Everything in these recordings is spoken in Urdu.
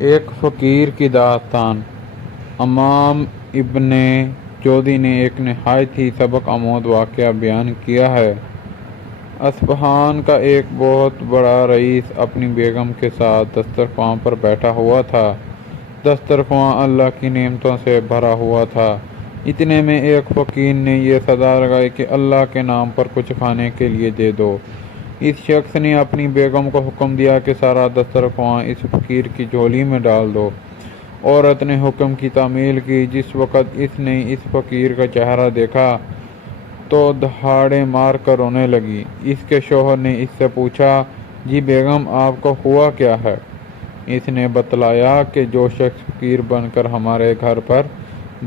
ایک فقیر کی داستان۔ امام ابن جوزی نے ایک نہایت ہی سبق آموز واقعہ بیان کیا ہے۔ اصفہان کا ایک بہت بڑا رئیس اپنی بیگم کے ساتھ دسترخوان پر بیٹھا ہوا تھا۔ دسترخوان اللہ کی نعمتوں سے بھرا ہوا تھا۔ اتنے میں ایک فقیر نے یہ صدا لگائی کہ اللہ کے نام پر کچھ کھانے کے لیے دے دو۔ اس شخص نے اپنی بیگم کو حکم دیا کہ سارا دسترخوان اس فقیر کی جھولی میں ڈال دو۔ عورت نے حکم کی تعمیل کی۔ جس وقت اس نے اس فقیر کا چہرہ دیکھا تو دہاڑے مار کر رونے لگی۔ اس کے شوہر نے اس سے پوچھا، جی بیگم، آپ کو ہوا کیا ہے؟ اس نے بتلایا کہ جو شخص فقیر بن کر ہمارے گھر پر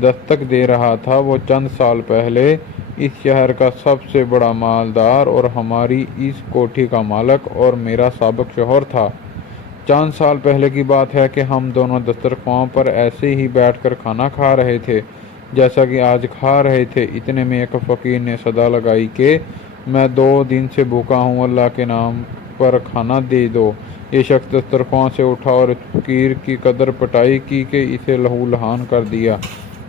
دستک دے رہا تھا وہ چند سال پہلے اس شہر کا سب سے بڑا مالدار اور ہماری اس کوٹھی کا مالک اور میرا سابق شوہر تھا۔ چند سال پہلے کی بات ہے کہ ہم دونوں دسترخوان پر ایسے ہی بیٹھ کر کھانا کھا رہے تھے جیسا کہ آج کھا رہے تھے۔ اتنے میں ایک فقیر نے صدا لگائی کہ میں 2 دن سے بھوکا ہوں، اللہ کے نام پر کھانا دے دو۔ یہ شخص دسترخوان سے اٹھا اور اس فقیر کی قدر پٹائی کی کہ اسے لہو لہان کر دیا۔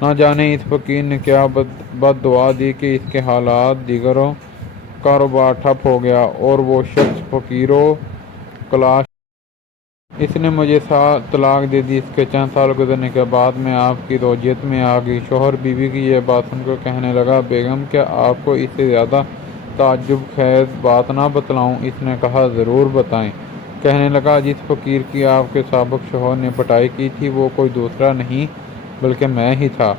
نہ جانے اس فقیر نے کیا بد دعا دی کہ اس کے حالات دیگروں کاروبار ٹھپ ہو گیا اور وہ شخص فقیروں کلاش۔ اس نے مجھے طلاق دے دی۔ اس کے چند سال گزرنے کے بعد میں آپ کی زوجیت میں آ گئی۔ شوہر بیوی کی یہ بات سن کر کہنے لگا، بیگم کیا آپ کو اس سے زیادہ تعجب خیز بات نہ بتلاؤں؟ اس نے کہا، ضرور بتائیں۔ کہنے لگا، جس فقیر کی آپ کے سابق شوہر نے پٹائی کی تھی وہ کوئی دوسرا نہیں بلکہ میں ہی تھا۔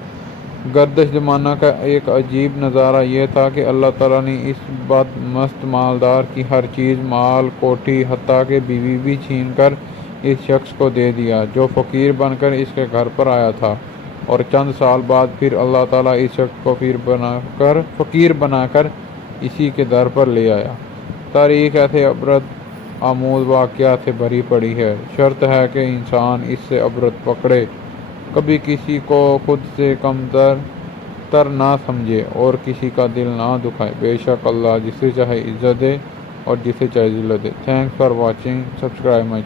گردش زمانہ کا ایک عجیب نظارہ یہ تھا کہ اللہ تعالیٰ نے اس بد مست مالدار کی ہر چیز، مال، کوٹھی، حتیٰ کہ بیوی بھی چھین کر اس شخص کو دے دیا جو فقیر بن کر اس کے گھر پر آیا تھا، اور چند سال بعد پھر اللہ تعالیٰ اس شخص کو فقیر بنا کر اسی کے در پر لے آیا۔ تاریخ ایسے عبرت آموز واقعات سے بھری پڑی ہے۔ شرط ہے کہ انسان اس سے عبرت پکڑے، کبھی کسی کو خود سے کمتر تر نہ سمجھے اور کسی کا دل نہ دکھائے۔ بے شک اللہ جسے چاہے عزت دے اور جسے چاہے ذلت دے۔ Thanks for watching. Subscribe my